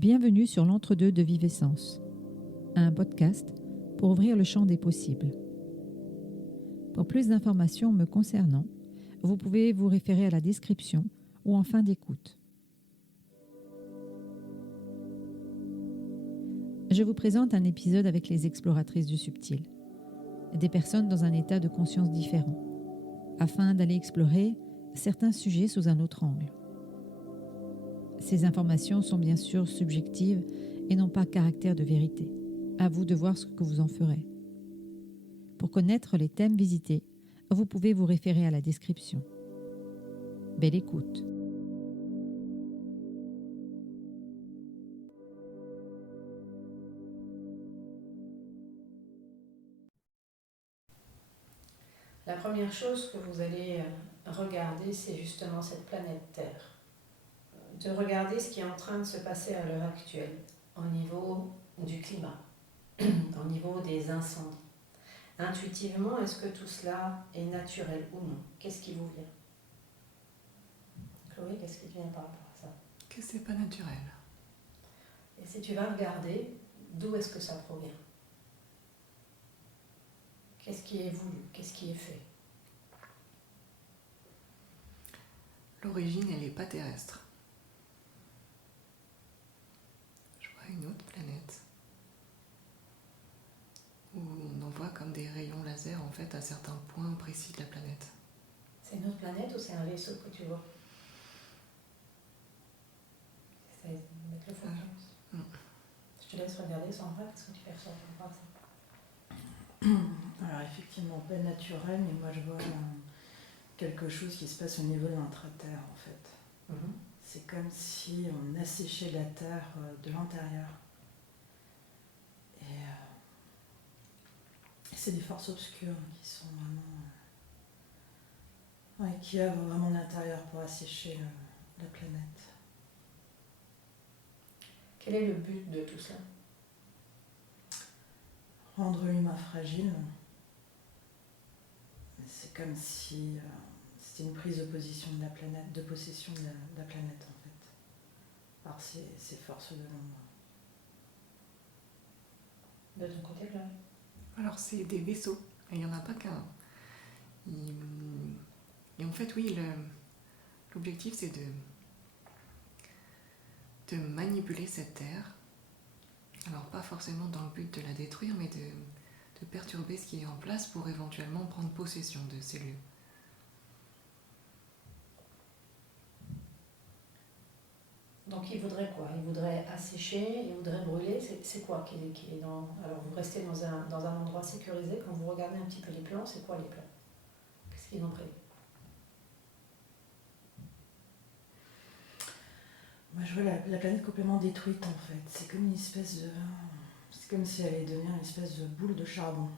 Bienvenue sur l'Entre-deux de Vivessence, un podcast pour ouvrir le champ des possibles. Pour plus d'informations me concernant, vous pouvez vous référer à la description ou en fin d'écoute. Je vous présente un épisode avec les exploratrices du subtil, des personnes dans un état de conscience différent, afin d'aller explorer certains sujets sous un autre angle. Ces informations sont bien sûr subjectives et n'ont pas caractère de vérité. À vous de voir ce que vous en ferez. Pour connaître les thèmes visités, vous pouvez vous référer à la description. Belle écoute. La première chose que vous allez regarder, c'est justement cette planète Terre. De regarder ce qui est en train de se passer à l'heure actuelle, au niveau du climat, au niveau des incendies. Intuitivement, est-ce que tout cela est naturel ou non? Qu'est-ce qui vous vient? Chloé, qu'est-ce qui te vient par rapport à ça? Que c'est pas naturel. Et si tu vas regarder, d'où est-ce que ça provient? Qu'est-ce qui est voulu? Qu'est-ce qui est fait? L'origine, elle n'est pas terrestre. Je vois une autre planète où on envoie comme des rayons laser en fait à certains points précis de la planète. C'est une autre planète ou c'est un vaisseau que tu vois? C'est mettre le focus. Je te laisse regarder Sandra, qu'est-ce que tu perçois par rapport à ça? Alors effectivement, pas naturel, mais moi je vois quelque chose qui se passe au niveau de l'intra-terre en fait. C'est comme si on asséchait la terre de l'intérieur. Et c'est des forces obscures qui sont vraiment... qui œuvrent vraiment l'intérieur pour assécher la planète. Quel est le but de tout ça? Rendre l'humain fragile. C'est comme si c'était une prise de position de la planète, de possession de la planète en fait, par ces forces de l'ombre. De ton côté, Chloé? Alors c'est des vaisseaux, et il n'y en a pas qu'un. Et en fait oui, l'objectif c'est de manipuler cette Terre. Alors pas forcément dans le but de la détruire, mais de perturber ce qui est en place pour éventuellement prendre possession de ces lieux. Donc il voudrait quoi? Il voudrait assécher, il voudrait brûler, c'est quoi qui est dans... Alors vous restez dans un endroit sécurisé, quand vous regardez un petit peu les plans, c'est quoi les plans? Qu'est-ce qu'ils ont prévu? Moi je vois la planète complètement détruite en fait, c'est comme une espèce de... C'est comme si elle allait devenir une espèce de boule de charbon.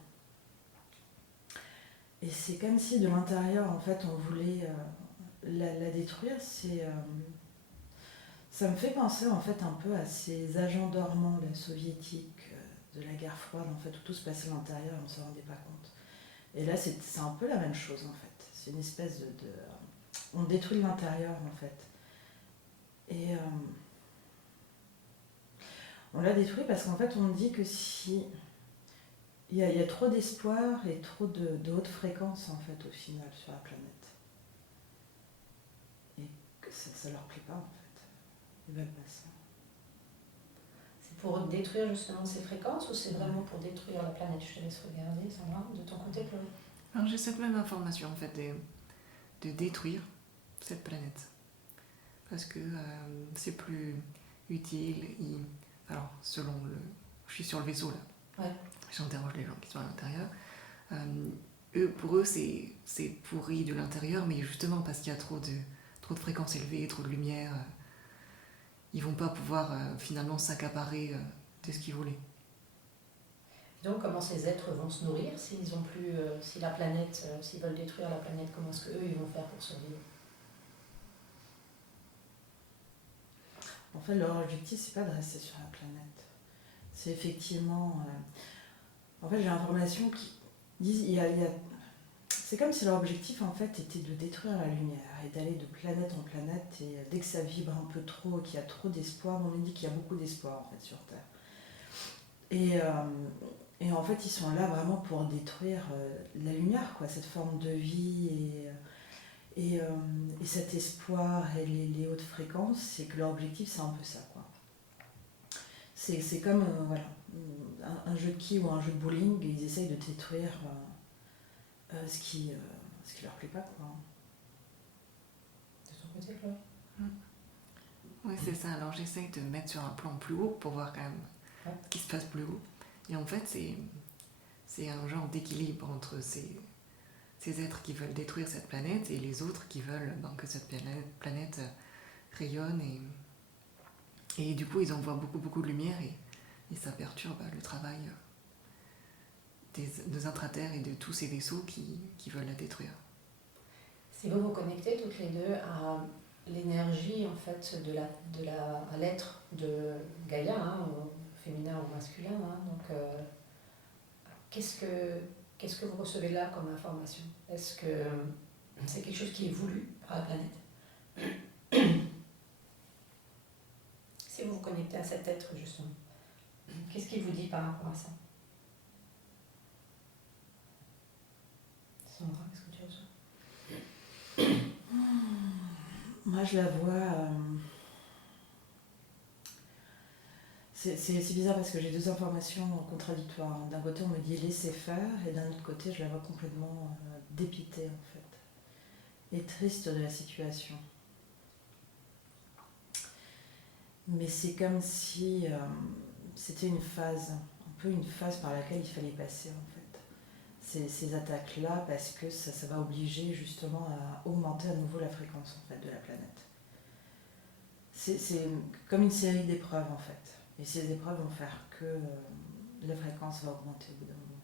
Et c'est comme si de l'intérieur en fait on voulait la détruire, ça me fait penser en fait un peu à ces agents dormants soviétiques de la guerre froide en fait, où tout se passait à l'intérieur et on ne s'en rendait pas compte. Et là c'est un peu la même chose en fait, c'est une espèce on détruit l'intérieur en fait. Et on l'a détruit parce qu'en fait on dit que si il y a trop d'espoir et trop de haute fréquence en fait au final sur la planète. Et que ça leur plaît pas en fait. Ils veulent pas ça. C'est pour détruire justement ces fréquences ou c'est vraiment pour détruire la planète? Je te laisse regarder, Sandra, de ton côté, Chloé. Alors j'ai cette même information en fait de détruire cette planète. Parce que c'est plus utile. Alors selon je suis sur le vaisseau là. Ouais. J'interroge les gens qui sont à l'intérieur. Pour eux c'est pourri de l'intérieur, mais justement parce qu'il y a trop de fréquences élevées, trop de lumière, ils vont pas pouvoir finalement s'accaparer de ce qu'ils voulaient. Donc comment ces êtres vont se nourrir s'ils ont plus, si la planète, s'ils veulent détruire la planète, comment est-ce qu'eux ils vont faire pour survivre? En fait leur objectif c'est pas de rester sur la planète. C'est effectivement... en fait j'ai l'information qui disent c'est comme si leur objectif en fait était de détruire la lumière et d'aller de planète en planète, et dès que ça vibre un peu trop, qu'il y a trop d'espoir, on me dit qu'il y a beaucoup d'espoir en fait sur Terre. Et en fait ils sont là vraiment pour détruire la lumière, quoi, cette forme de vie et cet espoir et les hautes fréquences, c'est que leur objectif c'est un peu ça, quoi. C'est comme voilà, un jeu de quilles ou un jeu de bowling, et ils essayent de détruire ce qui leur plaît pas, quoi. De ton côté, Chloé? Oui, c'est ça. Alors j'essaye de me mettre sur un plan plus haut pour voir quand même ce qui se passe plus haut. Et en fait, c'est un genre d'équilibre entre ces êtres qui veulent détruire cette planète et les autres qui veulent que cette planète rayonne. Et du coup, ils envoient beaucoup de lumière et ça perturbe le travail des intraterres et de tous ces vaisseaux qui veulent la détruire. Si vous vous connectez toutes les deux à l'énergie en fait à l'être de Gaïa, hein, féminin ou masculin, hein, donc qu'est-ce que vous recevez là comme information? Est-ce que c'est quelque chose qui est voulu par la planète? Si vous vous connectez à cet être justement, qu'est-ce qu'il vous dit par rapport à ça? Sandra, qu'est-ce que tu reçois? Moi je la vois. C'est bizarre parce que j'ai deux informations contradictoires. D'un côté on me dit laisser faire, et d'un autre côté je la vois complètement dépitée en fait, et triste de la situation. Mais c'est comme si c'était une phase, un peu une phase par laquelle il fallait passer en fait. Ces attaques-là, parce que ça va obliger justement à augmenter à nouveau la fréquence en fait de la planète. C'est comme une série d'épreuves en fait. Et ces épreuves vont faire que la fréquence va augmenter au bout d'un moment.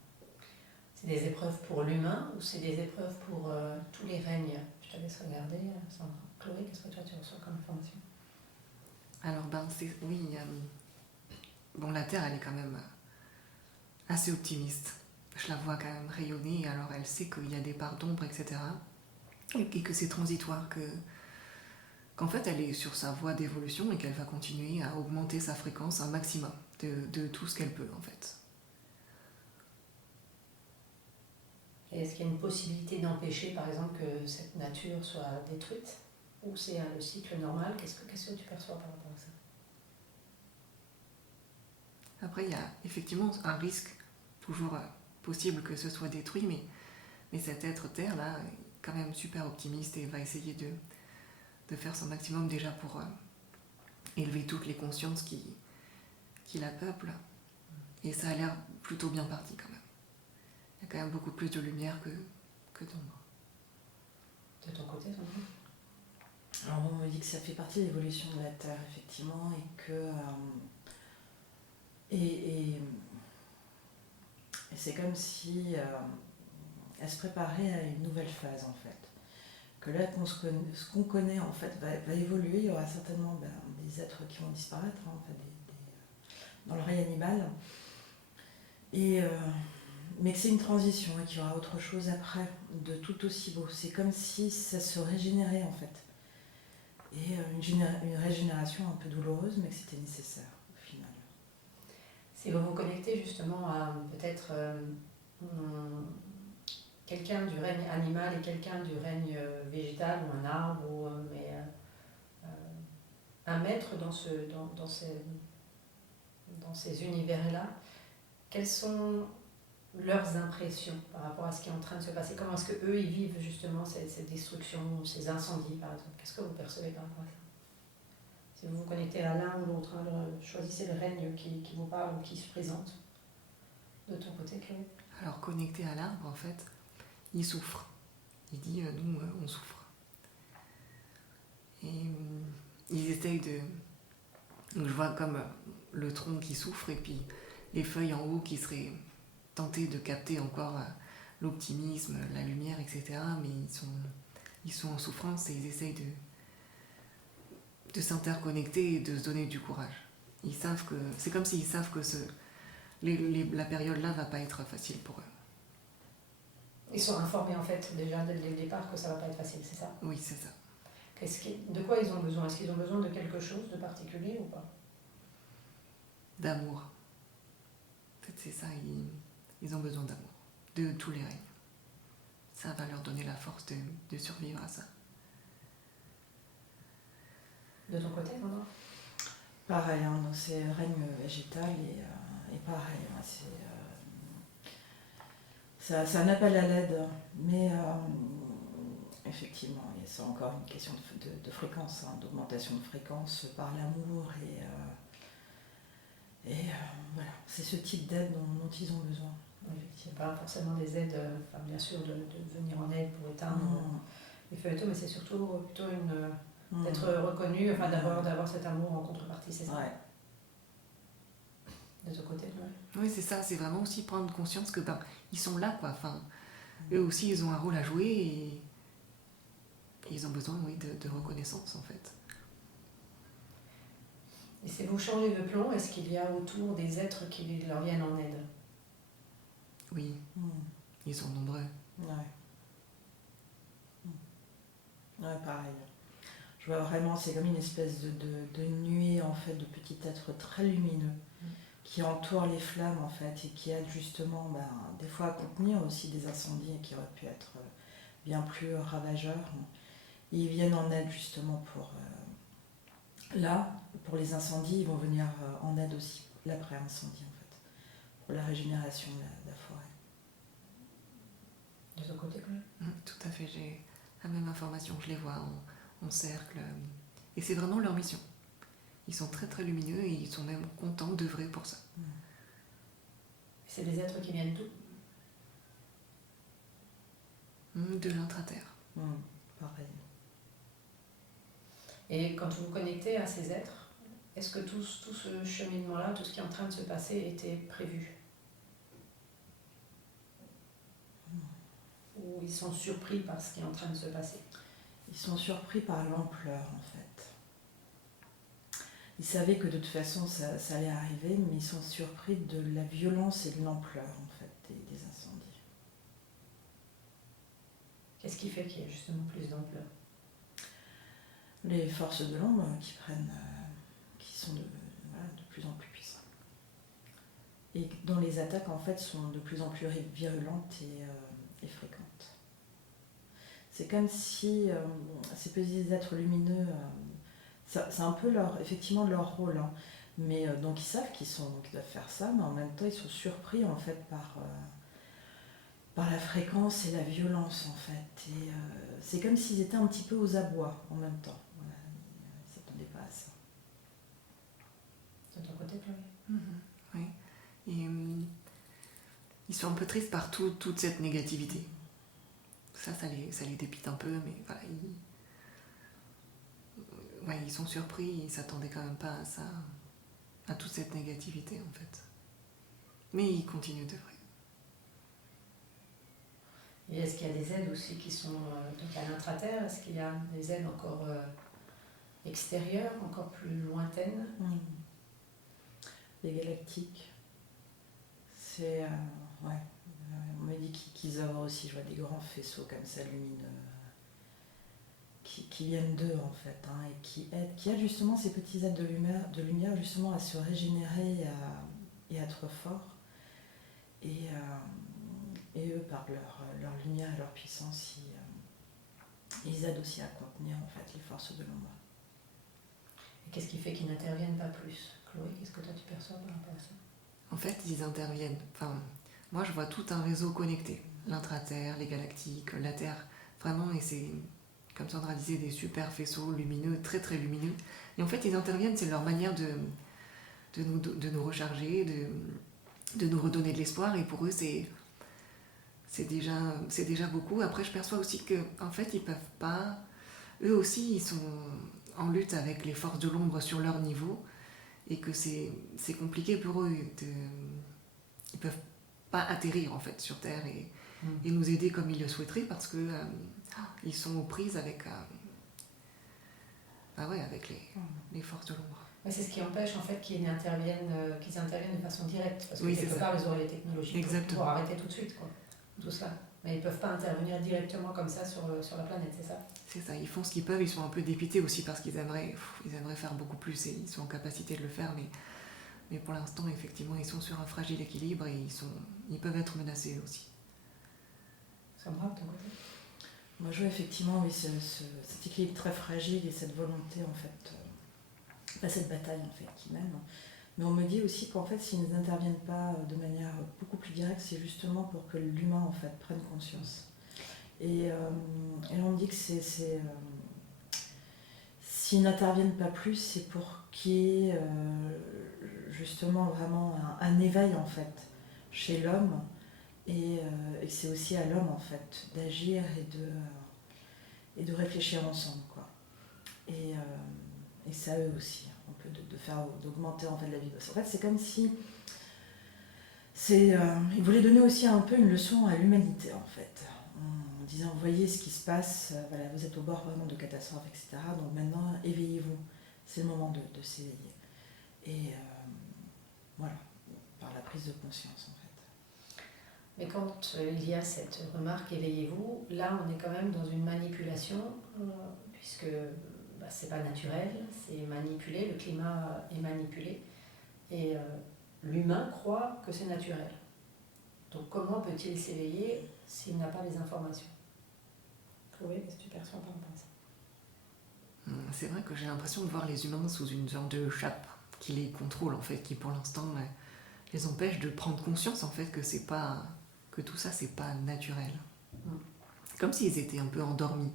C'est des épreuves pour l'humain ou c'est des épreuves pour tous les règnes? Je te laisse regarder, Sandra. Chloé, qu'est-ce que toi tu reçois comme information? Alors oui, la Terre elle est quand même assez optimiste. Je la vois quand même rayonner, alors elle sait qu'il y a des parts d'ombre, etc. Et que c'est transitoire, qu'en fait elle est sur sa voie d'évolution et qu'elle va continuer à augmenter sa fréquence un maximum de tout ce qu'elle peut en fait. Et est-ce qu'il y a une possibilité d'empêcher par exemple que cette nature soit détruite? Ou c'est le cycle normal? Qu'est-ce que tu perçois par rapport à ça? Après il y a effectivement un risque toujours possible que ce soit détruit, mais cet être Terre là est quand même super optimiste et va essayer de faire son maximum déjà pour élever toutes les consciences qui la peuplent. Et ça a l'air plutôt bien parti quand même. Il y a quand même beaucoup plus de lumière que d'ombre. De ton côté, Sandra? Alors on me dit que ça fait partie de l'évolution de la Terre, effectivement, et que et c'est comme si elle se préparait à une nouvelle phase en fait. Que là, ce qu'on connaît en fait va évoluer. Il y aura certainement des êtres qui vont disparaître, hein, en fait, dans le règne animal. Mais que c'est une transition et qu'il y aura autre chose après, de tout aussi beau. C'est comme si ça se régénérait en fait. Et une régénération un peu douloureuse, mais que c'était nécessaire au final. Si vous vous connectez justement à peut-être quelqu'un du règne animal et quelqu'un du règne végétal ou un arbre, un maître dans ces univers-là, quelles sont leurs impressions par rapport à ce qui est en train de se passer? Comment est-ce qu'eux, ils vivent justement cette destruction, ces incendies par exemple? Qu'est-ce que vous percevez par rapport à ça? Si vous vous connectez à l'un ou l'autre, choisissez le règne qui vous parle ou qui se présente. De ton côté, Chloé? Alors connecté à l'arbre, en fait, il souffre. Il dit nous, on souffre. Et ils essayent de... Donc je vois comme le tronc qui souffre et puis les feuilles en haut qui seraient tentées de capter encore l'optimisme, la lumière, etc. Mais ils sont en souffrance et ils essayent de s'interconnecter et de se donner du courage. Ils savent que... C'est comme s'ils savent que la période-là va pas être facile pour eux. Ils sont informés en fait déjà dès le départ que ça va pas être facile, c'est ça? Oui, c'est ça. De quoi ils ont besoin? Est-ce qu'ils ont besoin de quelque chose de particulier ou pas? D'amour. En fait, c'est ça, ils ont besoin d'amour. De tous les règnes. Ça va leur donner la force de survivre à ça. De ton côté, maman? Pareil, hein, donc c'est règne végétal et pareil, hein, c'est un appel à l'aide, mais effectivement, c'est encore une question de fréquence, hein, d'augmentation de fréquence par l'amour et voilà, c'est ce type d'aide dont ils ont besoin. C'est pas forcément des aides, enfin, bien sûr, de venir en aide pour éteindre les feux et tout, mais c'est surtout plutôt d'être reconnu, enfin d'avoir cet amour en contrepartie, c'est ça? Ouais. De ton côté, ouais. Oui, c'est ça, c'est vraiment aussi prendre conscience que ils sont là, quoi. Enfin, eux aussi, ils ont un rôle à jouer et ils ont besoin, oui, de reconnaissance, en fait. Et si vous changez de plomb, est-ce qu'il y a autour des êtres qui leur viennent en aide? Oui, ils sont nombreux. Ouais. Ouais, pareil. Je vois vraiment, c'est comme une espèce de nuée, en fait, de petits êtres très lumineux qui entourent les flammes, en fait, et qui aident justement, des fois à contenir aussi des incendies qui auraient pu être bien plus ravageurs. Et ils viennent en aide justement pour... là, pour les incendies, ils vont venir en aide aussi, l'après-incendie, en fait, pour la régénération de la forêt. De ton côté, quand même? Tout à fait, j'ai la même information, je les vois en cercle. Et c'est vraiment leur mission. Ils sont très très lumineux et ils sont même contents d'œuvrer pour ça. C'est des êtres qui viennent d'où? De l'intra-terre. Pareil. Et quand vous vous connectez à ces êtres, est-ce que tout ce cheminement-là, tout ce qui est en train de se passer était prévu? Ou ils sont surpris par ce qui est en train de se passer? Ils sont surpris par l'ampleur, en fait. Ils savaient que de toute façon ça allait arriver, mais ils sont surpris de la violence et de l'ampleur, en fait, des incendies. Qu'est-ce qui fait qu'il y a justement plus d'ampleur? Les forces de l'ombre qui sont de plus en plus puissantes. Et dont les attaques, en fait, sont de plus en plus virulentes et fréquentes. C'est comme si ces petits êtres lumineux, c'est un peu effectivement leur rôle, hein. Mais donc ils savent qu'ils doivent faire ça, mais en même temps ils sont surpris en fait par la fréquence et la violence en fait. Et c'est comme s'ils étaient un petit peu aux abois en même temps. Voilà, ils ne s'attendaient pas à ça. De ton côté, Chloé? Oui. Et ils sont un peu tristes par toute cette négativité. Ça les dépite un peu, mais voilà, ils sont surpris, ils s'attendaient quand même pas à ça, à toute cette négativité en fait. Mais ils continuent d'œuvrer. Et est-ce qu'il y a des aides aussi qui sont donc à l'intra-terre? Est-ce qu'il y a des aides encore extérieures, encore plus lointaines? Les galactiques, c'est... on me dit qu'ils œuvrent aussi, je vois des grands faisceaux comme ça lumineux qui viennent d'eux en fait, hein, et qui aident justement ces petits êtres de lumière justement à se régénérer et à être forts. Et eux, par leur lumière et leur puissance, ils aident aussi à contenir en fait les forces de l'ombre. Et qu'est-ce qui fait qu'ils n'interviennent pas plus? Chloé, qu'est-ce que toi tu perçois par rapport à ça? En fait, ils interviennent. Enfin, moi, je vois tout un réseau connecté. L'intra-terre, les galactiques, la Terre. Vraiment, et c'est, comme Sandra disait, des super faisceaux lumineux, très très lumineux. Et en fait, ils interviennent, c'est leur manière de nous recharger, de nous redonner de l'espoir. Et pour eux, c'est déjà beaucoup. Après, je perçois aussi qu'en fait, ils peuvent pas... Eux aussi, ils sont en lutte avec les forces de l'ombre sur leur niveau. Et que c'est compliqué pour eux. Ils peuvent pas atterrir en fait sur Terre et nous aider comme ils le souhaiteraient parce que ils sont aux prises avec avec les forces de l'ombre. Ouais, c'est ce qui empêche en fait qu'ils interviennent de façon directe, parce que Oui, quelque part ils auraient les technologies pour pouvoir arrêter tout de suite, quoi. tout cela. Mais ils ne peuvent pas intervenir directement comme ça sur la planète, c'est ça? C'est ça, ils font ce qu'ils peuvent, ils sont un peu dépités aussi parce qu'ils aimeraient faire beaucoup plus et ils sont en capacité de le faire, mais pour l'instant, effectivement, ils sont sur un fragile équilibre et ils peuvent être menacés aussi. Sandra, de ton côté? Moi, je vois effectivement oui, cet équilibre très fragile et cette volonté, en fait, cette bataille en fait, qu'ils mènent. Mais on me dit aussi qu'en fait, s'ils n'interviennent pas de manière beaucoup plus directe, c'est justement pour que l'humain en fait prenne conscience. Et on me dit que s'ils n'interviennent pas plus, c'est pour qu'il y ait justement vraiment un éveil en fait chez l'homme. Et c'est aussi à l'homme en fait d'agir et de réfléchir ensemble, quoi. Et c'est à eux aussi un peu d'augmenter en fait la vibration. En fait, c'est comme si ils voulaient donner aussi un peu une leçon à l'humanité en fait, en disant vous voyez ce qui se passe, voilà, vous êtes au bord vraiment de catastrophes, etc. Donc maintenant éveillez-vous, c'est le moment de s'éveiller. Et voilà, par la prise de conscience en fait. Mais quand il y a cette remarque éveillez-vous, là on est quand même dans une manipulation, puisque c'est pas naturel, c'est manipulé, le climat est manipulé, et l'humain croit que c'est naturel. Donc comment peut-il s'éveiller s'il n'a pas les informations? Chloé, qu'est-ce que tu perçois par rapport à ça? C'est vrai que j'ai l'impression de voir les humains sous une sorte de chape qui les contrôle en fait, qui pour l'instant les empêche de prendre conscience en fait que tout ça c'est pas naturel. Comme s'ils étaient un peu endormis.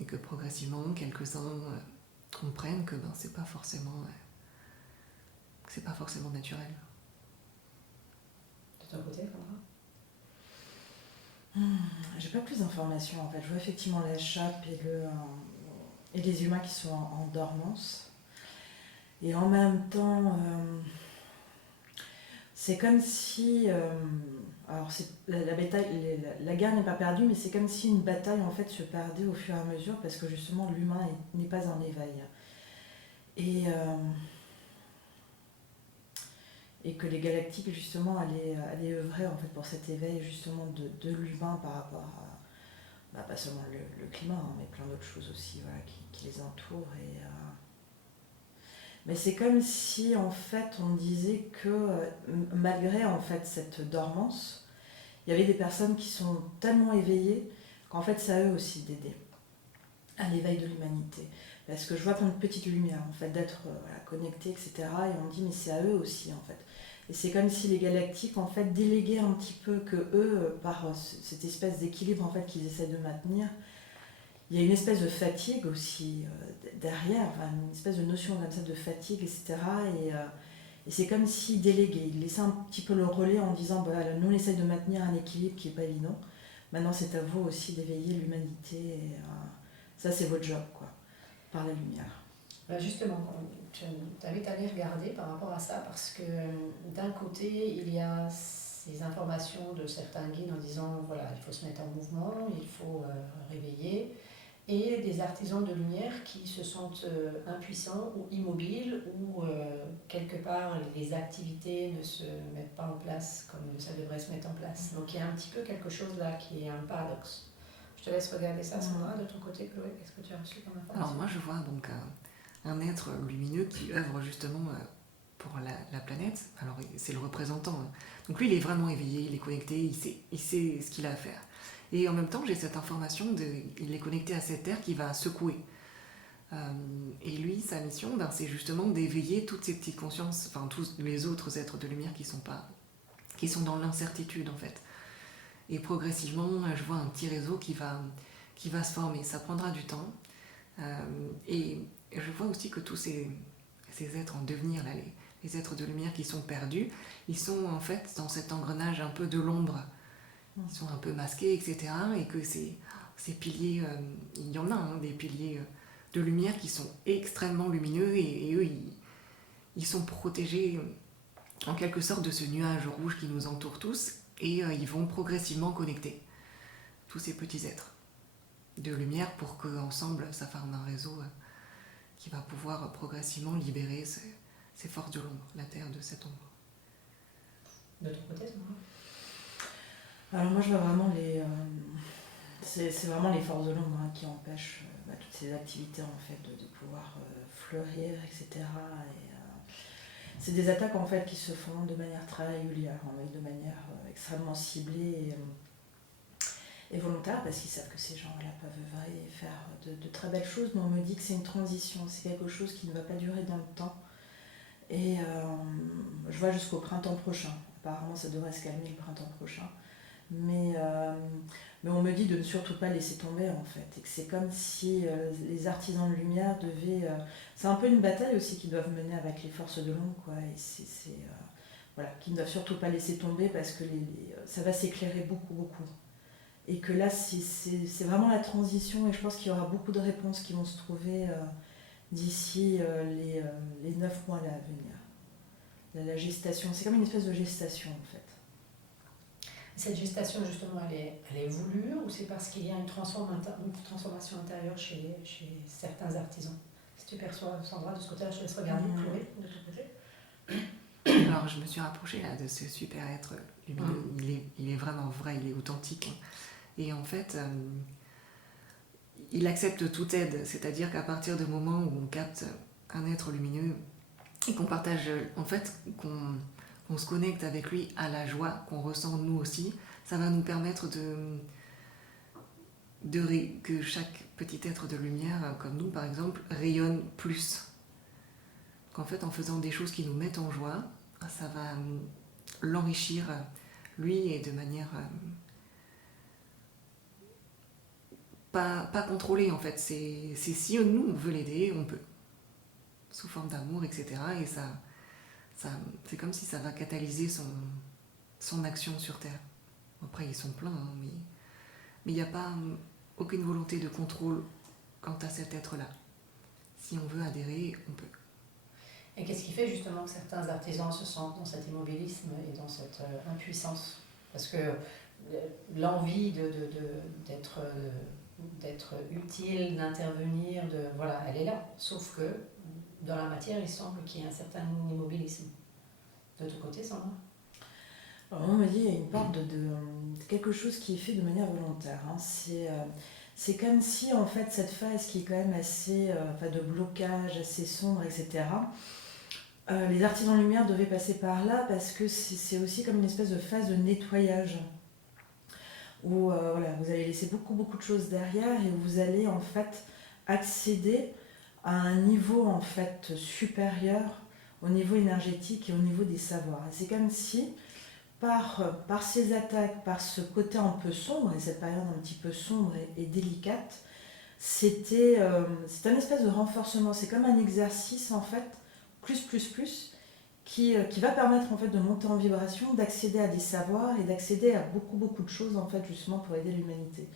Et que progressivement, quelques-uns comprennent que c'est pas forcément naturel. De ton côté, Sandra? J'ai pas plus d'informations en fait. Je vois effectivement la chape et les humains qui sont en dormance. Et en même temps, c'est comme si... alors la guerre n'est pas perdue, mais c'est comme si une bataille en fait se perdait au fur et à mesure parce que justement l'humain n'est pas en éveil. Et que les galactiques justement allaient œuvrer en fait pour cet éveil justement de l'humain par rapport à pas seulement le climat, hein, mais plein d'autres choses aussi voilà, qui les entourent. Mais c'est comme si en fait on disait que malgré en fait cette dormance, il y avait des personnes qui sont tellement éveillées qu'en fait c'est à eux aussi d'aider à l'éveil de l'humanité. Parce que je vois plein de petites lumières en fait, d'être connectés, etc. Et on dit mais c'est à eux aussi en fait. Et c'est comme si les galactiques en fait déléguaient un petit peu que eux, par cette espèce d'équilibre en fait qu'ils essaient de maintenir, il y a une espèce de fatigue aussi derrière, une espèce de notion comme ça de fatigue, etc. Et c'est comme s'ils déléguaient, ils laissaient un petit peu le relais en disant voilà, nous on essaie de maintenir un équilibre qui n'est pas évident. Maintenant c'est à vous aussi d'éveiller l'humanité. Et, ça c'est votre job, quoi, par la lumière. Justement, je t'invite à aller regarder par rapport à ça, parce que d'un côté, il y a ces informations de certains guides en disant voilà, il faut se mettre en mouvement, il faut réveiller, et des artisans de lumière qui se sentent impuissants ou immobiles, ou quelque part les activités ne se mettent pas en place comme ça devrait se mettre en place. Donc il y a un petit peu quelque chose là qui est un paradoxe. Je te laisse regarder ça, Sandra, de ton côté, Chloé, qu'est-ce que tu as reçu comme information? Alors moi je vois donc un être lumineux qui œuvre justement pour la planète. Alors c'est le représentant. Donc lui il est vraiment éveillé, il est connecté, il sait ce qu'il a à faire. Et en même temps j'ai cette information, il est connecté à cette terre qui va secouer. Et lui sa mission c'est justement d'éveiller toutes ces petites consciences, enfin tous les autres êtres de lumière qui sont dans l'incertitude en fait. Et progressivement je vois un petit réseau qui va se former. Ça prendra du temps. Et je vois aussi que tous ces êtres en devenir, là, les êtres de lumière qui sont perdus, ils sont en fait dans cet engrenage un peu de l'ombre. Ils sont un peu masqués, etc. Et que ces piliers, il y en a des piliers de lumière qui sont extrêmement lumineux et eux, ils sont protégés en quelque sorte de ce nuage rouge qui nous entoure tous et ils vont progressivement connecter tous ces petits êtres de lumière pour qu'ensemble ça forme un réseau qui va pouvoir progressivement libérer ces forces de l'ombre, la Terre de cette ombre. De ton côté, Sandra? Alors moi je vois vraiment c'est vraiment les forces de l'ombre qui empêchent toutes ces activités en fait de pouvoir fleurir, etc. C'est des attaques en fait qui se font de manière très régulière, de manière extrêmement ciblée et volontaire, parce qu'ils savent que ces gens-là peuvent œuvrer et faire de très belles choses, mais on me dit que c'est une transition, c'est quelque chose qui ne va pas durer dans le temps. Et je vois jusqu'au printemps prochain. Apparemment ça devrait se calmer le printemps prochain. Mais on me dit de ne surtout pas laisser tomber en fait, et que c'est comme si les artisans de lumière devaient... c'est un peu une bataille aussi qu'ils doivent mener avec les forces de l'ombre, quoi, et voilà, qu'ils ne doivent surtout pas laisser tomber parce que ça va s'éclairer beaucoup, beaucoup. Et que là, c'est vraiment la transition, et je pense qu'il y aura beaucoup de réponses qui vont se trouver d'ici les 9 mois là, à venir. La gestation, c'est comme une espèce de gestation en fait. Cette gestation, justement, elle est voulue ou c'est parce qu'il y a une transformation intérieure chez certains artisans? Si tu perçois, Sandra, de ce côté-là, je te laisse regarder, Chloé, de ton côté. Alors, je me suis rapprochée là, de ce super être lumineux. Il est vraiment vrai, il est authentique. Et en fait, il accepte toute aide. C'est-à-dire qu'à partir du moment où on capte un être lumineux et qu'on partage, en fait, qu'on se connecte avec lui à la joie qu'on ressent nous aussi, ça va nous permettre que chaque petit être de lumière, comme nous par exemple, rayonne plus. Qu'en fait, en faisant des choses qui nous mettent en joie, ça va l'enrichir, lui, et de manière pas contrôlée en fait. C'est si nous on veut l'aider, on peut, sous forme d'amour, etc. Et c'est comme si ça va catalyser son action sur Terre. Après, ils sont pleins, mais il n'y a pas aucune volonté de contrôle quant à cet être-là. Si on veut adhérer, on peut. Et qu'est-ce qui fait justement que certains artisans se sentent dans cet immobilisme et dans cette impuissance? Parce que l'envie d'être utile, d'intervenir, voilà, elle est là. Sauf que dans la matière, il semble qu'il y ait un certain immobilisme. De ton côté, Sandra? Alors, on me dit qu'il y a une part de quelque chose qui est fait de manière volontaire. C'est comme si en fait cette phase qui est quand même assez de blocage, assez sombre, etc. Les artisans de lumière devaient passer par là parce que c'est aussi comme une espèce de phase de nettoyage où voilà, vous allez laisser beaucoup de choses derrière et vous allez en fait accéder à un niveau en fait supérieur au niveau énergétique et au niveau des savoirs. Et c'est comme si par ces attaques, par ce côté un peu sombre et cette période un petit peu sombre et délicate, c'est un espèce de renforcement. C'est comme un exercice en fait plus qui va permettre en fait de monter en vibration, d'accéder à des savoirs et d'accéder à beaucoup de choses en fait justement pour aider l'humanité.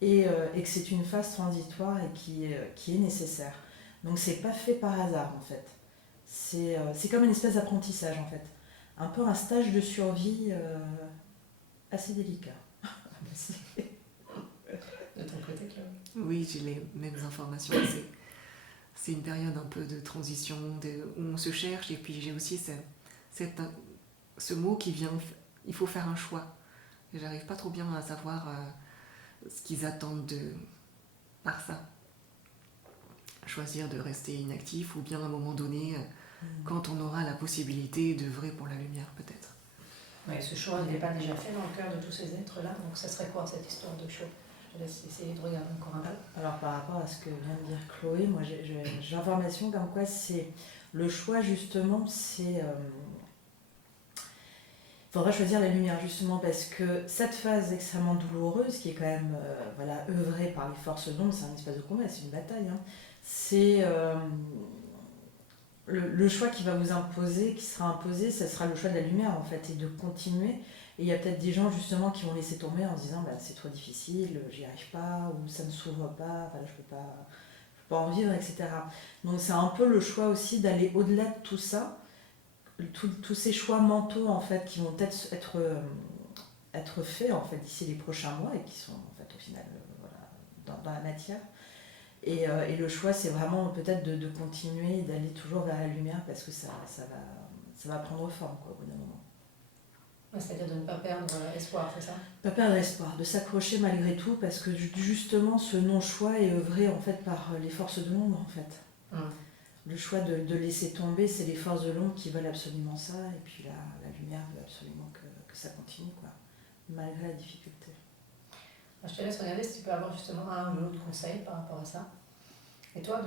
Et que c'est une phase transitoire et qui est nécessaire. Donc c'est pas fait par hasard en fait. C'est comme une espèce d'apprentissage en fait. Un peu un stage de survie assez délicat. De ton côté, Chloé? Oui, j'ai les mêmes informations. C'est une période un peu de transition, où on se cherche, et puis j'ai aussi ce mot qui vient, il faut faire un choix. Et j'arrive pas trop bien à savoir ce qu'ils attendent par ça. Choisir de rester inactif, ou bien à un moment donné, quand on aura la possibilité d'œuvrer pour la lumière, peut-être. Oui, ce choix n'est pas déjà fait dans le cœur de tous ces êtres-là, donc ça serait quoi cette histoire de choix? Je te laisse essayer de regarder encore un peu. Alors par rapport à ce que vient de dire Chloé, moi j'ai l'information comme quoi c'est le choix justement, c'est... Il faudra choisir la lumière justement parce que cette phase extrêmement douloureuse qui est quand même œuvrée par les forces d'ombre, c'est un espèce de combat, c'est une bataille, hein. C'est le choix qui va vous imposer, qui sera imposé, ça sera le choix de la lumière en fait et de continuer. Et il y a peut-être des gens justement qui vont laisser tomber en se disant c'est trop difficile, j'y arrive pas, ou ça ne s'ouvre pas, je peux pas en vivre, etc. Donc c'est un peu le choix aussi d'aller au-delà de tout ça, tous ces choix mentaux en fait qui vont peut-être être faits en fait d'ici les prochains mois et qui sont en fait au final dans la matière. Et le choix c'est vraiment peut-être de continuer et d'aller toujours vers la lumière parce que ça va prendre forme quoi, au bout d'un moment. C'est-à-dire de ne pas perdre espoir, c'est ça? Pas perdre espoir, de s'accrocher malgré tout, parce que justement ce non-choix est œuvré en fait par les forces de l'ombre en fait. Le choix de laisser tomber, c'est les forces de l'ombre qui veulent absolument ça, et puis la lumière veut absolument que ça continue, quoi, malgré la difficulté. Je te laisse regarder si tu peux avoir justement un ou l'autre conseil par rapport à ça. Et toi,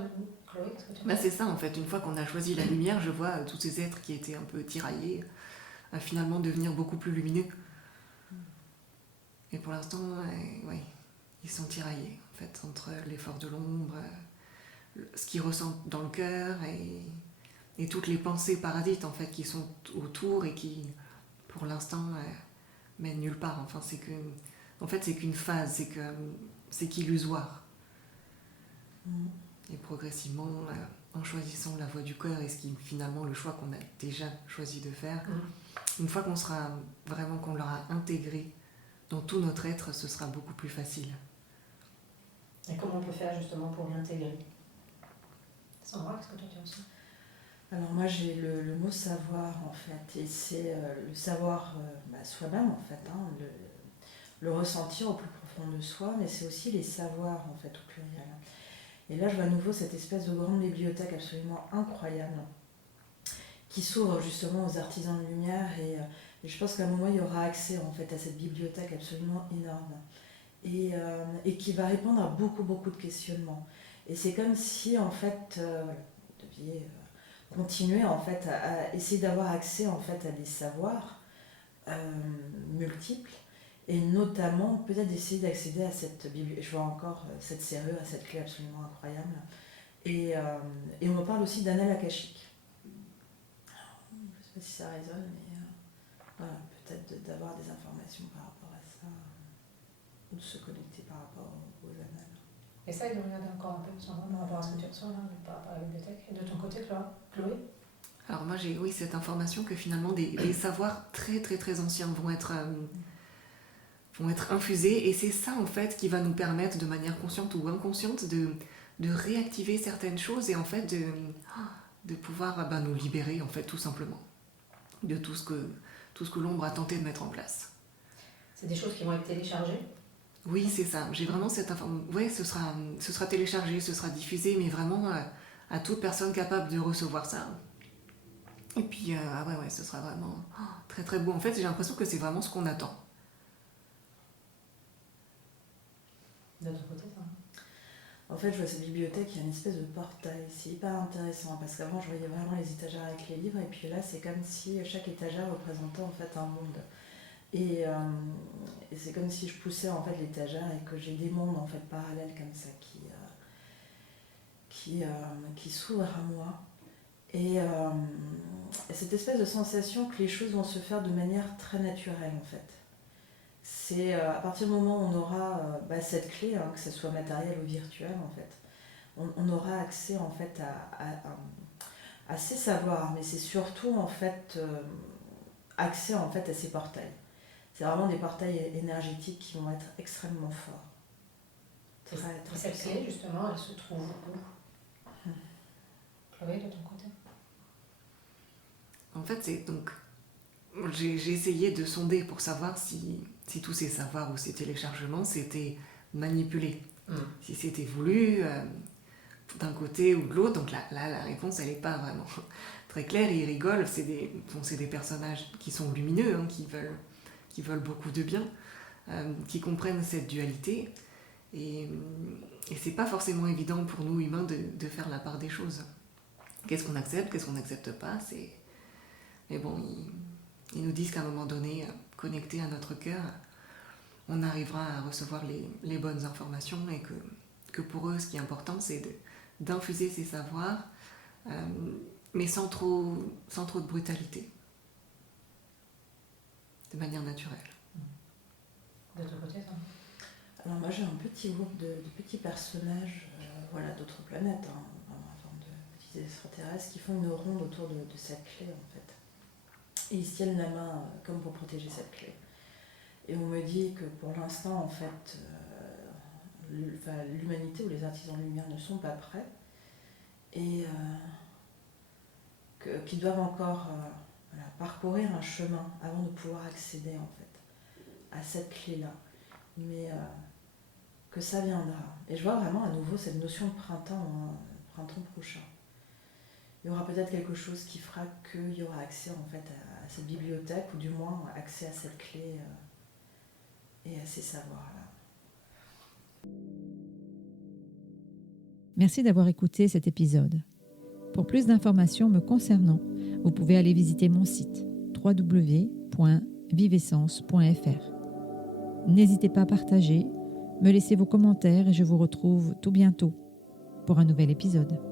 Chloé, qu'est-ce que tu penses? C'est ça en fait, une fois qu'on a choisi la lumière, je vois tous ces êtres qui étaient un peu tiraillés à finalement devenir beaucoup plus lumineux. Et pour l'instant, ouais, ils sont tiraillés en fait, entre les forces de l'ombre, ce qu'ils ressentent dans le cœur et toutes les pensées parasites en fait qui sont autour et qui, pour l'instant, mènent nulle part. Enfin, c'est qu'une phase, c'est qu'illusoire. Et progressivement, en choisissant la voie du cœur, et ce qui finalement le choix qu'on a déjà choisi de faire, une fois qu'on sera vraiment, qu'on l'aura intégré dans tout notre être, ce sera beaucoup plus facile. Et comment on peut faire justement pour l'intégrer? Sandra, qu'est-ce que toi tu as aussi? Alors moi j'ai le mot savoir en fait, et c'est le savoir soi-même en fait, hein, le ressentir au plus profond de soi, mais c'est aussi les savoirs en fait au pluriel. Et là je vois à nouveau cette espèce de grande bibliothèque absolument incroyable qui s'ouvre justement aux artisans de lumière, et je pense qu'à un moment il y aura accès en fait à cette bibliothèque absolument énorme et qui va répondre à beaucoup de questionnements. Et c'est comme si en fait vous deviez continuer en fait à essayer d'avoir accès en fait à des savoirs multiples, et notamment peut-être d'essayer d'accéder à cette bibliothèque. Je vois encore cette serrure, à cette clé absolument incroyable. Et on me parle aussi d'annales akashiques. Je ne sais pas si ça résonne, mais voilà, peut-être d'avoir des informations par rapport à ça, ou de se connecter par rapport aux annales. Essaye de regarder encore un peu par rapport à ce que tu reçois là, par rapport à la bibliothèque. Et de ton côté, Chloé? Alors moi j'ai cette information que finalement des savoirs très très très anciens vont être infusés, et c'est ça en fait qui va nous permettre de manière consciente ou inconsciente de réactiver certaines choses, et en fait de pouvoir nous libérer en fait tout simplement de tout ce que l'ombre a tenté de mettre en place. C'est des choses qui vont être téléchargées? Oui, c'est ça. J'ai vraiment cette information. Oui, ce sera téléchargé, ce sera diffusé, mais vraiment à toute personne capable de recevoir ça. Et puis, ouais, ce sera vraiment très très beau. En fait, j'ai l'impression que c'est vraiment ce qu'on attend. De ton côté, ça? En fait, je vois cette bibliothèque, il y a une espèce de portail. C'est hyper intéressant parce qu'avant, je voyais vraiment les étagères avec les livres, et puis là, c'est comme si chaque étagère représentait en fait un monde. Et c'est comme si je poussais en fait l'étagère et que j'ai des mondes en fait parallèles comme ça qui s'ouvrent à moi. Et cette espèce de sensation que les choses vont se faire de manière très naturelle en fait. C'est à partir du moment où on aura cette clé, hein, que ce soit matériel ou virtuel en fait, on aura accès en fait à ces savoirs, mais c'est surtout en fait accès en fait à ces portails. C'est vraiment des portails énergétiques qui vont être extrêmement forts. Très, très cette clé justement, elle se trouve où? Chloé, de ton côté? En fait, j'ai essayé de sonder pour savoir si tous ces savoirs ou ces téléchargements s'étaient manipulés, si c'était voulu d'un côté ou de l'autre. Donc là, la réponse, elle n'est pas vraiment très claire. Ils rigolent, c'est des personnages qui sont lumineux, hein, qui veulent beaucoup de bien, qui comprennent cette dualité. Et c'est pas forcément évident pour nous humains de faire la part des choses. Qu'est-ce qu'on accepte, qu'est-ce qu'on n'accepte pas, Mais bon, ils nous disent qu'à un moment donné, connecté à notre cœur, on arrivera à recevoir les bonnes informations, et que pour eux, ce qui est important, c'est d'infuser ces savoirs, mais sans trop de brutalité, de manière naturelle. De ton côté, ça? Alors moi j'ai un petit groupe de petits personnages d'autres planètes, hein, en forme de petits extraterrestres, qui font une ronde autour de cette clé en fait. Et ils se tiennent la main comme pour protéger cette clé. Et on me dit que pour l'instant, en fait, l'humanité ou les artisans de lumière ne sont pas prêts, et qu'ils doivent encore Voilà, parcourir un chemin avant de pouvoir accéder en fait à cette clé-là. Mais que ça viendra. Et je vois vraiment à nouveau cette notion de printemps prochain. Il y aura peut-être quelque chose qui fera qu'il y aura accès en fait à cette bibliothèque, ou du moins accès à cette clé et à ces savoirs-là. Merci d'avoir écouté cet épisode. Pour plus d'informations me concernant, vous pouvez aller visiter mon site www.vivessence.fr. N'hésitez pas à partager, me laisser vos commentaires et je vous retrouve tout bientôt pour un nouvel épisode.